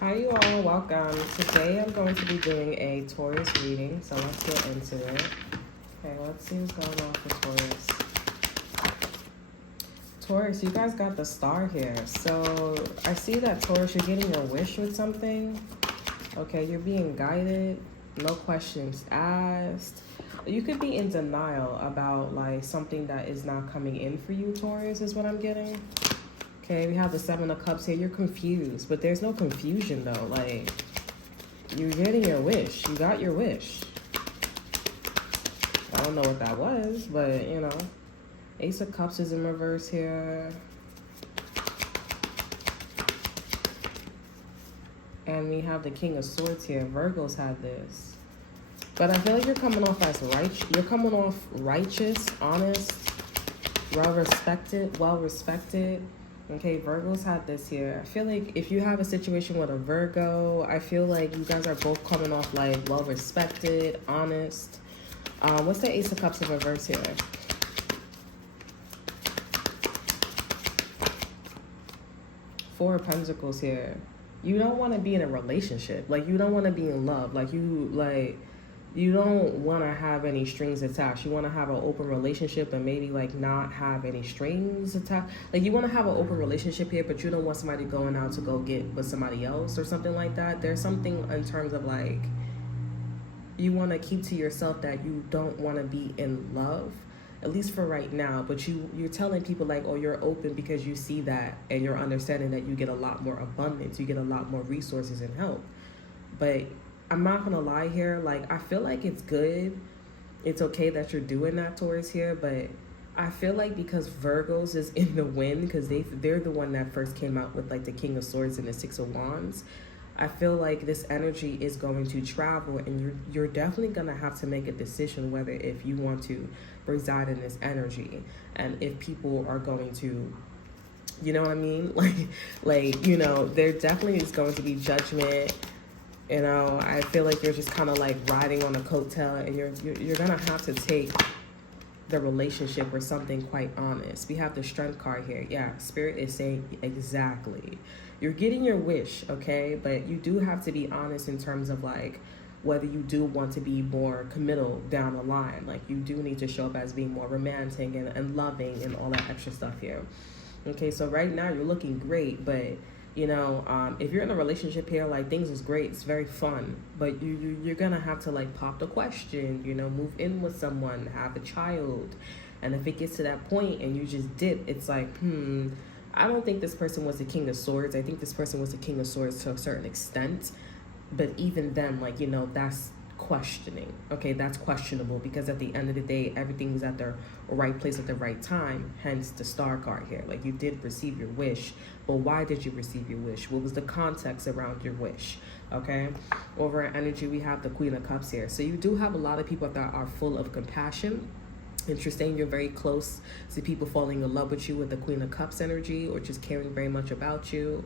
Hi you all, welcome. Today I'm going to be doing a Taurus reading, so let's get into it. Okay, let's see what's going on for Taurus. Taurus, you guys got the star here. So I see that Taurus, you're getting a wish with something. Okay, you're being guided, no questions asked. You could be in denial about like something that is not coming in for you, Taurus, is what I'm getting. Okay, we have the Seven of Cups here. You're confused, but there's no confusion though. Like, you're getting your wish. You got your wish. I don't know what that was, but you know. Ace of Cups is in reverse here. And we have the King of Swords here. Virgos had this. But I feel like you're coming off as righteous. You're coming off righteous, honest, well respected. Okay, Virgos had this here. I feel like if you have a situation with a Virgo, I feel like you guys are both coming off like well-respected, honest. What's the Ace of Cups in reverse here? Four of Pentacles here. You don't want to be in a relationship. Like, you don't want to be in love. You don't want to have any strings attached. You want to have an open relationship and maybe like not have any strings attached. Like, you want to have an open relationship here, but you don't want somebody going out to go get with somebody else or something like that. There's something in terms of like, you want to keep to yourself that you don't want to be in love, at least for right now. But you're telling people like, oh, you're open because you see that and you're understanding that you get a lot more abundance. You get a lot more resources and help. But I'm not gonna lie here, like, I feel like it's good. It's okay that you're doing that, Taurus, here, but I feel like because Virgos is in the wind, because they're the one that first came out with like the King of Swords and the Six of Wands, I feel like this energy is going to travel, and you're definitely gonna have to make a decision whether if you want to reside in this energy, and if people are going to, you know what I mean? Like, you know, there definitely is going to be judgment. You know, I feel like you're just kind of like riding on a coattail, and you're gonna have to take the relationship or something quite honest. We have the Strength card here. Yeah, Spirit is saying exactly. You're getting your wish, okay? But you do have to be honest in terms of like whether you do want to be more committal down the line. Like, you do need to show up as being more romantic and loving and all that extra stuff here. Okay, so right now you're looking great, but you know, if you're in a relationship here, like, things is great, it's very fun, but you're gonna have to like pop the question, you know, move in with someone, have a child, and if it gets to that point and you just dip, it's like, I don't think this person was the King of Swords. I think this person was the King of Swords to a certain extent, but even then, like, you know, that's questioning. Okay, that's questionable, because at the end of the day, everything was at the right place at the right time, hence the Star card here. Like, you did receive your wish, but why did you receive your wish? What was the context around your wish? Okay, over energy, we have the Queen of Cups here. So you do have a lot of people that are full of compassion. Interesting, you're very close to people falling in love with you with the Queen of Cups energy, or just caring very much about you.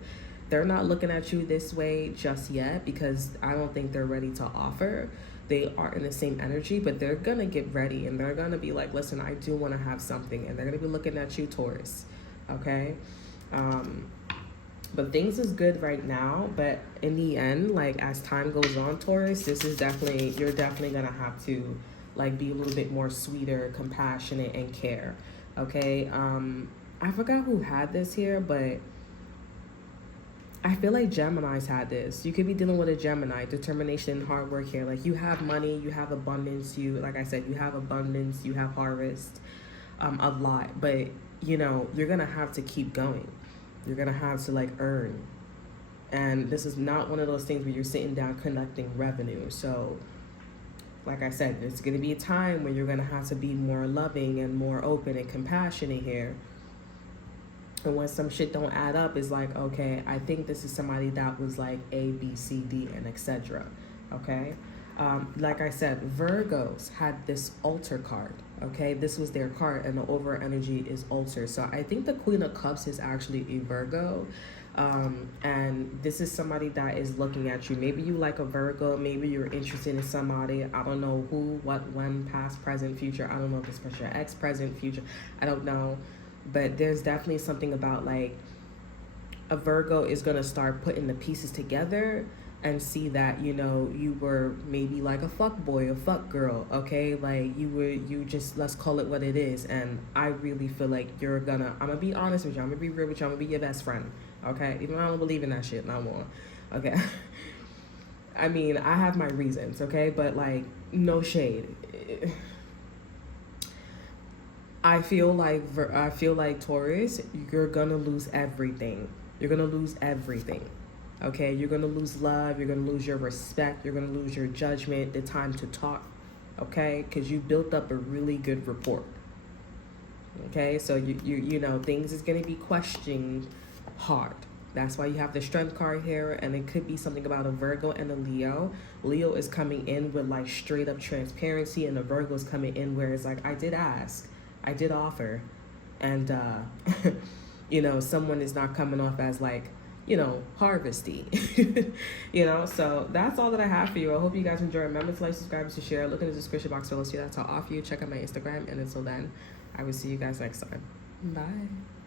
They're not looking at you this way just yet, because I don't think they're ready to offer. They are in the same energy, but they're going to get ready, and they're going to be like, listen, I do want to have something. And they're going to be looking at you, Taurus. Okay? But things is good right now. But in the end, like, as time goes on, Taurus, you're definitely going to have to like be a little bit more sweeter, compassionate, and care. Okay? I forgot who had this here, but I feel like Geminis had this. You could be dealing with a Gemini, determination, hard work here. Like, you have money, you have abundance, like I said, you have abundance, you have harvest, a lot. But, you know, you're going to have to keep going. You're going to have to like earn. And this is not one of those things where you're sitting down collecting revenue. So, like I said, there's going to be a time when you're going to have to be more loving and more open and compassionate here. And when some shit don't add up, it's like, okay, I think this is somebody that was like A, B, C, D, and etc. Okay? Like I said, Virgos had this altar card. Okay? This was their card, and the over energy is altar. So I think the Queen of Cups is actually a Virgo. And this is somebody that is looking at you. Maybe you like a Virgo. Maybe you're interested in somebody. I don't know who, what, when, past, present, future. I don't know if it's for your ex, present, future. I don't know. But there's definitely something about like a Virgo is going to start putting the pieces together and see that, you know, you were maybe like a fuck boy, a fuck girl, okay? Like you just, let's call it what it is. And I really feel like I'm gonna be honest with you, I'm gonna be real with you, I'm gonna be your best friend, okay? Even though I don't believe in that shit no more, okay? I mean, I have my reasons, okay? But like, no shade. I feel like Taurus, you're gonna lose everything. You're gonna lose everything. Okay, you're gonna lose love, you're gonna lose your respect, you're gonna lose your judgment, the time to talk, okay? Because you built up a really good rapport. Okay, so you know, things is gonna be questioned hard. That's why you have the Strength card here, and it could be something about a Virgo and a Leo. Leo is coming in with like straight up transparency, and the Virgo is coming in where it's like, I did ask, I did offer, and you know, someone is not coming off as like, you know, harvesty. You know, so that's all that I have for you. I hope you guys enjoy. Remember to like, subscribe, to share. Look in the description box below, see that's all off you. Check out my Instagram, and until then, I will see you guys next time. Bye.